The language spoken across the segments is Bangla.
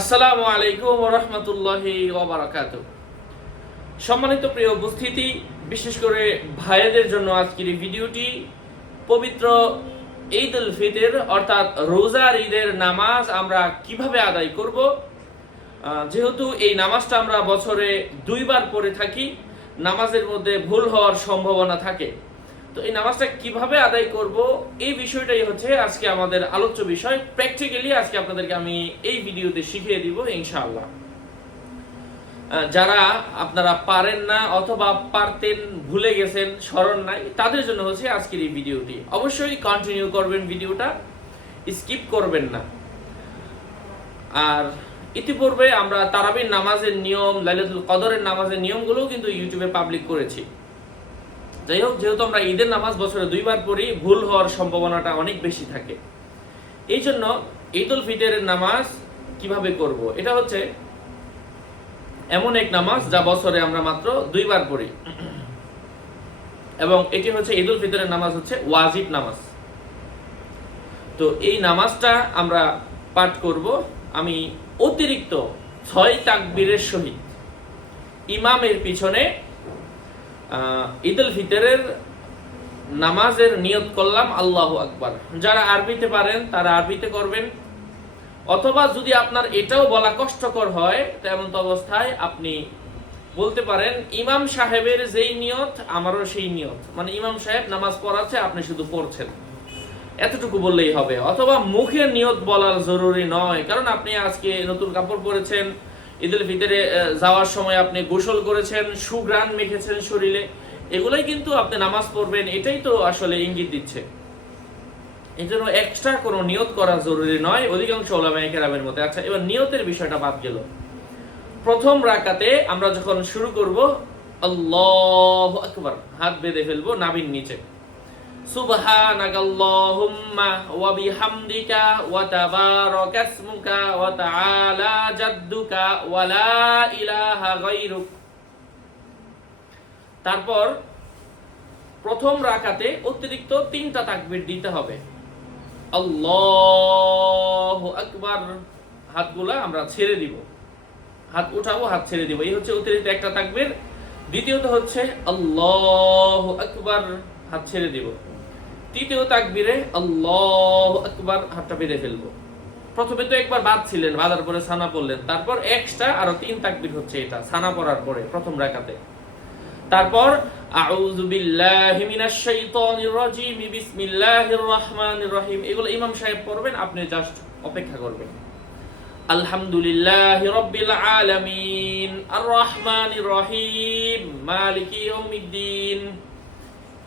আসসালামু আলাইকুম রহমতুল্লাহি ওবরাকাত সম্মানিত প্রিয় উপস্থিতি, বিশেষ করে ভাইয়াদের জন্য আজকের এই ভিডিওটি পবিত্র ঈদ উল ফিতর, অর্থাৎ রোজার ঈদের নামাজ আমরা কীভাবে আদায় করব? যেহেতু এই নামাজটা আমরা বছরে দুইবার পড়ে থাকি, নামাজের মধ্যে ভুল হওয়ার সম্ভাবনা থাকে। তো এই নামাজটা কীভাবে আদায় করব, এই বিষয়টাই হচ্ছে আজকে আমাদের আলোচ্য বিষয়। প্র্যাকটিক্যালি আজকে আপনাদেরকে আমি এই ভিডিওতে শিখিয়ে দিব ইনশাআল্লাহ। যারা আপনারা পারেন না অথবা পারতেন, ভুলে গেছেন, স্মরণ নাই, তাদের জন্য হচ্ছে আজকের এই ভিডিওটি। অবশ্যই কন্টিনিউ করবেন ভিডিওটা স্কিপ করবেন না। আর ইতিপূর্বে আমরা তারাবির নামাজের নিয়ম, লাইলাতুল কদরের নামাজের নিয়মগুলো কিন্তু ইউটিউবে পাবলিক করেছি। যাই হোক, যেহেতু আমরা ঈদের নামাজ বছরে দুইবার পড়ি, ভুল হওয়ার সম্ভাবনাটা অনেক বেশি থাকে। এই জন্য ঈদ উল ফিতরের নামাজ কীভাবে করব? এটা হচ্ছে এমন এক নামাজ যা বছরে আমরা মাত্র দুইবার পড়ি। এবং এটি হচ্ছে ঈদ উল ফিতরের নামাজ হচ্ছে ওয়াজিব নামাজ। তো এই নামাজটা আমরা পাঠ করব। আমি অতিরিক্ত ছয় তাকবীরের সহিত। ইমামের পিছনে ঈদ উল ফিতরের নামাজের নিয়ত করলাম, আল্লাহ আকবার। যারা আরবিতে পারেন, তারা আরবিতে করবেন। অথবা যদি আপনার এটাও বলা কষ্টকর হয়, তেমন অবস্থায় আপনি বলতে পারেন, ইমাম সাহেবের যেই নিয়ত, আমারও সেই নিয়ত। মানে ইমাম সাহেব নামাজ পড়াচ্ছে, আপনি শুধু পড়ছেন। এতটুকু বললেই হবে। অথবা মুখের নিয়ত বলার জরুরি নয়, কারণ আপনি আজকে নতুন কাপড় পরেছেন ঈদুল ফিতরে যাওয়ার সময় আপনি গোসল করেছেন সুগ্রাণ মেখেছেন শরীরে, এগুলাই কিন্তু আপনি নামাজ পড়বেন, এটাই তো আসলে ইঙ্গিত দিচ্ছে। এই জন্য এক্সট্রা কোনো নিয়ত করা জরুরি নয়, অধিকাংশ ওলামায়ে কেরামের মধ্যে আচ্ছা এবার নিয়তের বিষয়টা বাদ গেল। প্রথম রাকাতে আমরা যখন শুরু করব, আল্লাহ আকবার, হাত বেঁধে ফেলব নাবির নিচে। সুবহানাকা আল্লাহুম্মা ওয়া বিহামদিকা ওয়া তাবারাকা ইসমুকা ওয়া তাআলা জাদ্দুকা ওয়া লা ইলাহা গায়রুক। তারপর প্রথম রাকাতে অতিরিক্ত তিনটা তাকবীর দিতে হবে। আল্লাহু আকবার। হাতগুলা আমরা ছেড়ে দিব। হাত উঠাবো, হাত ছেড়ে দিব। এই হচ্ছে অতিরিক্ত একটা তাকবীর। দ্বিতীয়ত হচ্ছে আল্লাহু আকবার। হাত ছেড়ে দিব। তৃতীয় তাকবিরে আল্লাহু আকবার হাতটা বেঁধে ফেলব। প্রথমে তো একবার বাদ ছিলেন, বাঁধার পরে সানা পড়লেন। তারপর এক্সট্রা আরও তিন তাকবির হচ্ছে এটা, সানা পড়ার পরে প্রথম রাকাতে। তারপর, আউযু বিল্লাহি মিনাশ শাইতানির রাজিম, বিসমিল্লাহির রহমানির রহিম। এগুলো ইমাম সাহেব পড়বেন, আপনি জাস্ট অপেক্ষা করবেন। আলহামদুলিল্লাহি রাব্বিল আলামিন আর রহমানির রহিম, মালিকি ইয়াউমিদ্দিন।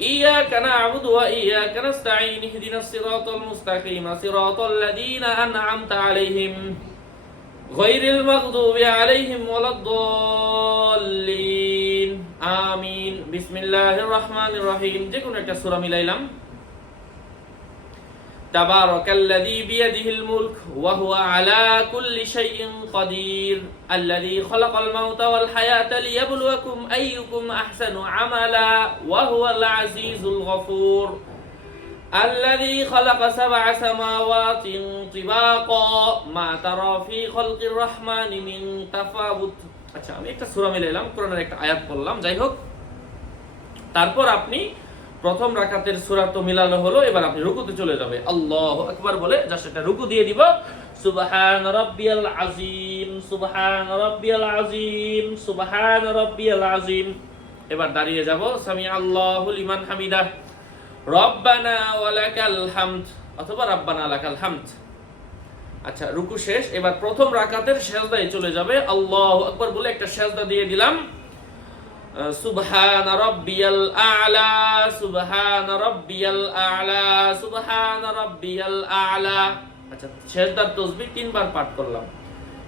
إياك نعبد وإياك نستعين اهدنا الصراط المستقيم صراط الذين أنعمت عليهم غير المغضوب عليهم ولا الضالين آمين بسم الله الرحمن الرحيم যে কোনো একটা সূরা মিলাইলাম تبارك الذي بيده الملك وهو على كل شيء قدير الذي خلق الموت والحياة ليبلوكم أيكم أحسن عملا وهو العزيز الغفور الذي خلق سبع سماوات طباقا ما ترى في خلق الرحمن من تفاوت আচ্ছা আমি একটা সূরা মিলাইলাম কোরআনের একটা আয়াত পড়লাম যাই হোক তারপর আপনি প্রথম রাকাতের সূরা তো মিলানো হলো, এবার আপনি রুকুতে চলে যাবে। আল্লাহ একবার বলে জাস্ট একটা রুকু দিয়ে দিব। সুবহান রাব্বিয়াল আযীম, সুবহান রাব্বিয়াল আযীম, সুবহান রাব্বিয়াল আযীম। এবার দাঁড়িয়ে যাব। সামি আল্লাহু লিমান হামিদা রব্বানা ওয়ালাকাল হামদ, অথবা রাব্বানা লাকাল হামদ। আচ্ছা রুকু শেষ। এবার প্রথম রাকাতের সেজদায় চলে যাবে। আল্লাহ আকবার বলে একটা সেজদা দিয়ে দিলাম। সুবহান রব্বিয়াল আ'লা, সুবহান রব্বিয়াল আ'লা, সুবহান রব্বিয়াল আ'লা। আচ্ছা সেজদার তাসবিহ তিনবার পাঠ করলাম।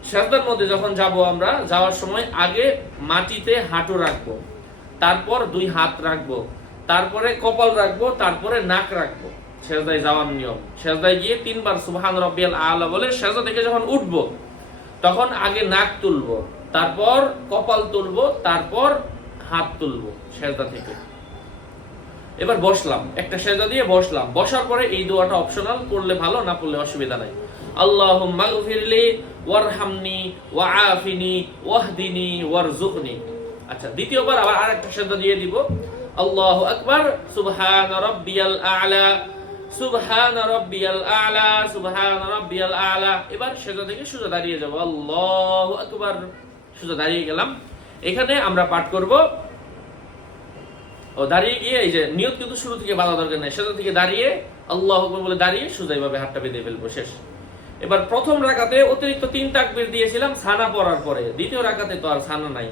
সেজদার মধ্যে যখন যাব আমরা, যাওয়ার সময় আগে মাটিতে হাঁটু রাখব, তারপর দুই হাত রাখব, তারপরে কপাল রাখব, তারপরে নাক রাখব। সেজদায় যাওয়ার নিয়ম। সেজদায় গিয়ে তিনবার সুবহান রব্বিয়াল আ'লা বলে সেজদা থেকে যখন উঠবো, তখন আগে নাক তুলবো, তারপর কপাল তুলবো, তারপর হাত তুলবো সেজদা থেকে। এবার বসলাম, একটা সেজদা দিয়ে বসলাম। বসার পরে এই দোয়াটা অপশনাল করলে ভালো, না পড়লে অসুবিধা নাই। আল্লাহুম্মা গফিরলি ওয়ারহামনি ওয়াআফিনি ওয়াহদিনি ওয়ারজুকনি আচ্ছা দ্বিতীয়বার আবার আরেকটা শব্দ দিয়ে দিব। আল্লাহু আকবার, সুবহান রাব্বিয়াল আ'লা, সুবহান রাব্বিয়াল আ'লা, সুবহান রাব্বিয়াল আ'লা। এবার সেজদা থেকে সোজা দাঁড়িয়ে যাব। আল্লাহু আকবার, সোজা দাঁড়িয়ে গেলাম। এখানে আমরা পাঠ করব। ও, দাঁড়িয়ে গিয়ে, এই যে নিয়ত কিন্তু শুরু থেকে বাধা দরকার নেই। সেটা থেকে দাঁড়িয়ে, আল্লাহ বলে দাঁড়িয়ে সোজা এইভাবে হাতটা বেঁধে ফেলব, শেষ। এবার প্রথম রাকাতে অতিরিক্ত তিন তাকবীর দিয়েছিলাম, সানা পড়ার পরে। দ্বিতীয় রাকাতে তো আর সানা নাই।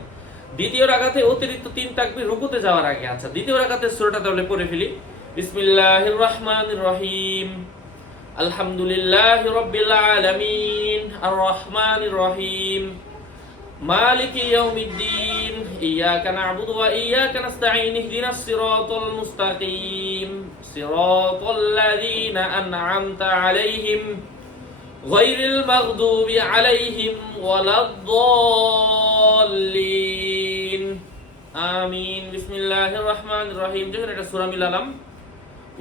দ্বিতীয় রাকাতে অতিরিক্ত তিন তাকবীর রুকুতে যাওয়ার আগে আচ্ছা দ্বিতীয় রাকাতে সূরাটা তাহলে পড়ে ফেলি। বিসমিল্লাহির রহমানির রহিম। আলহামদুলিল্লাহি রাব্বিল আলামিন। আর রহমানির রহিম। مالك يوم الدين إياك نعبد وإياك نستعين اهدنا الصراط المستقيم صراط الذين أنعمت عليهم غير المغضوب عليهم ولا الضالين آمين بسم الله الرحمن الرحيم যখন এটা সূরা মিলালাম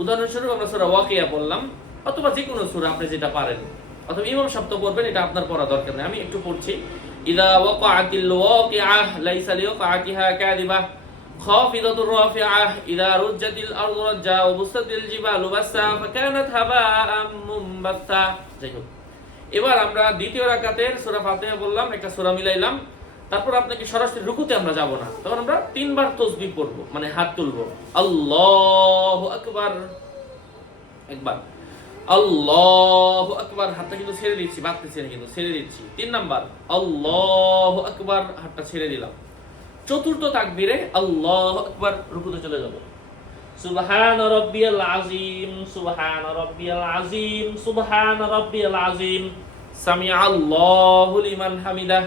উদাহরণস্বরূপ আমরা সূরা ওয়াকিয়া বললাম অথবা যে কোনো সূরা আপনি যেটা পারেন অথবা ইমাম শব্দ পড়বেন এটা আপনার পড়া দরকার নেই আমি একটু পড়ছি ইদা ওয়াকাআতিল ওয়াকিআহ লাইসা লিওকাআতিহা কাযিবাহ খাফিদাতুর রাফিআহ ইদা রুজ্জাতিল আরদু রাজ্জা ওয়া বুসাতিল জিবালু বাসা ফাকানাত হাবাআম মুমবাসা যাই হোক, এবার আমরা দ্বিতীয় রাকাতের সুরা ফাতিহা বললাম, একটা সূরা মিলাইলাম। তারপর আপনাকে সরাসরি রুকুতে আমরা যাব না। তখন আমরা তিনবার তসবি পড়ব মানে হাত তুলবো। আল্লাহ আকবার। একবার। আল্লাহ আকবার, হাতটা কিন্তু ছেড়ে দিচ্ছি বাঁধতেছি না কিন্তু ছেড়ে দিচ্ছি। তিন নাম্বার, আল্লাহ আকবার, হাতটা ছেড়ে দিলাম। চতুর্থ তাকবীরে আল্লাহ আকবার, রুকুতে চলে যাব। সুবহান রাব্বিয়াল আযীম, সুবহান রাব্বিয়াল আযীম, সুবহান রাব্বিয়াল আযীম। সামিআ আল্লাহু লিমান হামিদা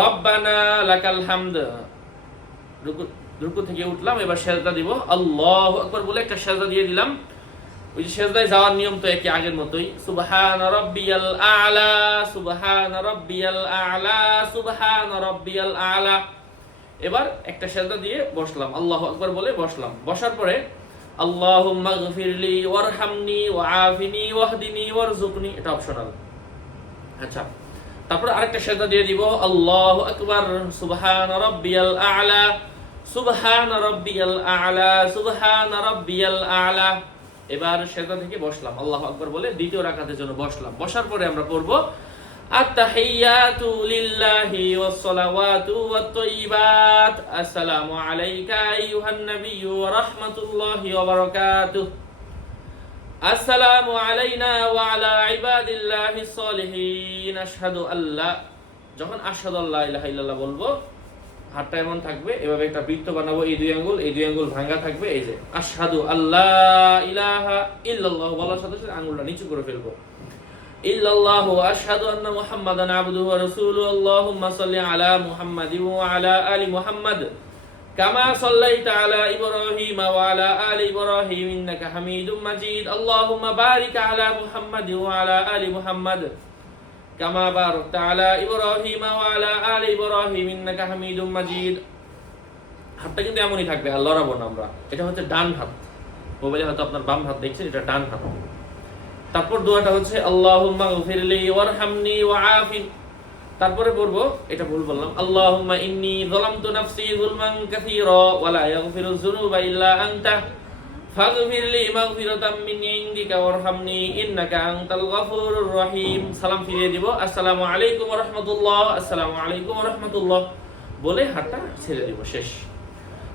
রব্বানা লাকাল হামদ। রুকু রুকু থেকে উঠলাম, এবার সেজদা দিব। আল্লাহু আকবার বলে একটা সেজদা দিয়ে দিলাম। ওই যে সেজদায় যাওয়ার নিয়ম তো একই আগের মতোই। সুবহান রাব্বিয়াল আ'লা, সুবহান রাব্বিয়াল আ'লা, সুবহান রাব্বিয়াল আ'লা। এবার একটা সেজদা দিয়ে বসলাম, আল্লাহু আকবার বলে বসলাম। বসার পরে, আল্লাহুম্মা গফিরলি ওয়ারহামনি ওয়াআফিনি ওয়াহদিনি ওয়ারজুকনি এটা অপশনাল আচ্ছা তারপর আরেকটা সেজদা দিয়ে দিব, আল্লাহু আকবার, সুবহান রাব্বিয়াল আ'লা, সুবহান রাব্বিয়াল আ'লা, সুবহান রাব্বিয়াল আ'লা। এবার সেজদা থেকে বসলাম। আল্লাহু আকবার বলে দ্বিতীয় রাকাতের জন্য বসলাম। বসার পরে আমরা পড়ব যখন ইল্লাল্লাহ বলব হাতটা এমন থাকবে, এভাবে একটা বৃত্ত বানাবো, এই দুই আঙ্গুল, এই দুই আঙ্গুল ভাঙ্গা থাকবে, এই যে আসাদু আল্লাহ ইলাহা ইল্লাল্লাহ বলার সাথে সাথে আঙ্গুলটা নিচু করে ফেলব। ইল্লাল্লাহ আশহাদু আন্না মুহাম্মাদান আবদুহু ওয়া রাসূলুহু, আল্লাহুম্মা সাল্লি আলা মুহাম্মাদি ওয়া আলা আলি মুহাম্মাদ, কামা সাল্লাইতা আলা ইব্রাহিম ওয়া আলা আলি ইব্রাহিম, ইন্নাকা হামিদুম মাজিদ, আল্লাহুম্মা বারিক আলা মুহাম্মাদি ওয়া আলা আলি মুহাম্মাদ। كما باركت على إبراهيم وعلى آل إبراهيم إنك حميد مجيد হাতটা কিন্তু এমনই থাকবে আর লড়াবো না আমরা এটা হচ্ছে ডান হাত মোবাইলে হয়তো আপনার বাম হাত দেখছেন এটা ডান হাত তারপর দোয়াটা হচ্ছে আল্লাহুম্মা গফিরলি ওয়ারহামনি ওয়াআফিন তারপরে পড়বো এটা ভুল বললাম আল্লাহুম্মা ইন্নী যালামতু নাফসি যুলমান কাসীরা ওয়া লা ইয়াগফিরুয যুনুবা ইল্লা আনতা ফাগফির মাগফিরাতাম মিন ইনদিকা ওয়ারহামনি ইন্নাকা আনতাল রহিম। সালাম ফিরিয়ে দিব। আসসালামু আলাইকুম ওয়া রাহমাতুল্লাহ আসসালামু আলাইকুম ওয়া রাহমাতুল্লাহ বলে হাতটা ছেড়ে দিব, শেষ।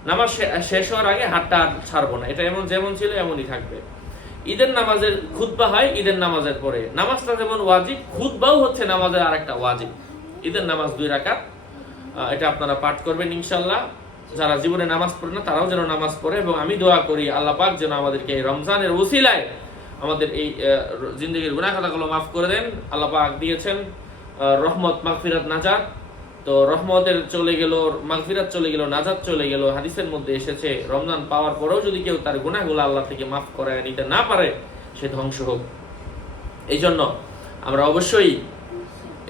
নামাজ শেষ হওয়ার আগে হাতটা আর ছাড়বো না। এটা এমন যেমন ছিল, এমনই থাকবে। ঈদের নামাজের খুতবা হয় ঈদের নামাজের পরে। নামাজটা যেমন ওয়াজিব, খুতবাও হচ্ছে নামাজের আরেকটা ওয়াজিব। ঈদের নামাজ দুই রাকাত। এটা আপনারা পাঠ করবেন ইনশাল্লাহ। যারা জীবনে নামাজ পড়ে না, তারাও যেন নামাজ পড়ে এবং আমি দোয়া করি আল্লাহ পাক যেন আমাদেরকে এই রমজানের ওসিলায় আমাদের এই জিন্দগির গুনাহ খাতাগুলো মাফ করে দেন। আল্লাহ পাক দিয়েছেন রহমত, মাগফিরাত, নাজাত। তো রহমতের চলে গেল, মাগফিরাত চলে গেল, নাজাত চলে গেল, হাদিসের মধ্যে এসেছে, রমজান পাওয়ার পরেও যদি কেউ তার গুনাহগুলো আল্লাহ থেকে মাফ করায় নিতে না পারে, সে ধ্বংস হোক। এই জন্য আমরা অবশ্যই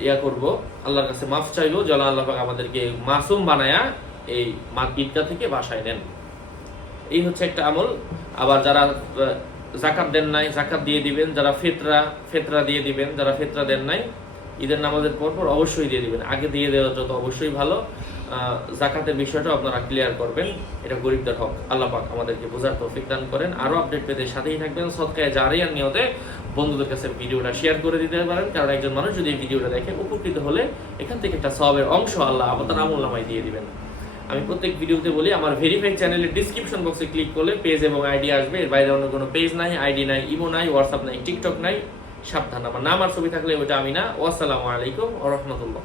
ইয়া করব, আল্লাহর কাছে মাফ চাইব, যেন আল্লাহ পাক আমাদেরকে মাসুম বানায়া এই ঈদগা থেকে বাসায় নেন। এই হচ্ছে একটা আমল। আবার যারা জাকাত দেন নাই জাকাত দিয়ে দিবেন। যারা ফেতরা ফেতরা দিয়ে দিবেন, যারা ফেতরা দেন নাই, ঈদের নামাজের পর পর অবশ্যই দিয়ে দিবেন। আগে দিয়ে দেওয়া যত অবশ্যই ভালো জাকাতের বিষয়টা আপনারা ক্লিয়ার করবেন। এটা গরিবদের হক। আল্লাহ পাক আমাদেরকে বোঝার তৌফিক দান করেন। আরও আপডেট পেতে সাথেই থাকবেন। সৎকায় জারিয়ার নিয়তে বন্ধুদের কাছে ভিডিওটা শেয়ার করে দিতে পারেন। কারণ একজন মানুষ যদি এই ভিডিওটা দেখে উপকৃত হলে এখান থেকে একটা সবের অংশ আল্লাহ আপনার আমল নামায় দিয়ে দিবেন। আমি প্রত্যেক ভিডিওতে বলি, আমার ভেরিফাই চ্যানেলের ডিসক্রিপশন বক্সে ক্লিক করলে পেজ এবং আইডি আসবে। এর বাইরে অন্য কোনো পেজ নাই আইডি নাই ইমো নাই হোয়াটসঅ্যাপ নাই টিকটক নাই, সাবধান। আমার নাম আর ছবি থাকলে ওটা আমি না। আসসালামু আলাইকুম রহমতুল্লাহ রাহমাতুল্লাহ।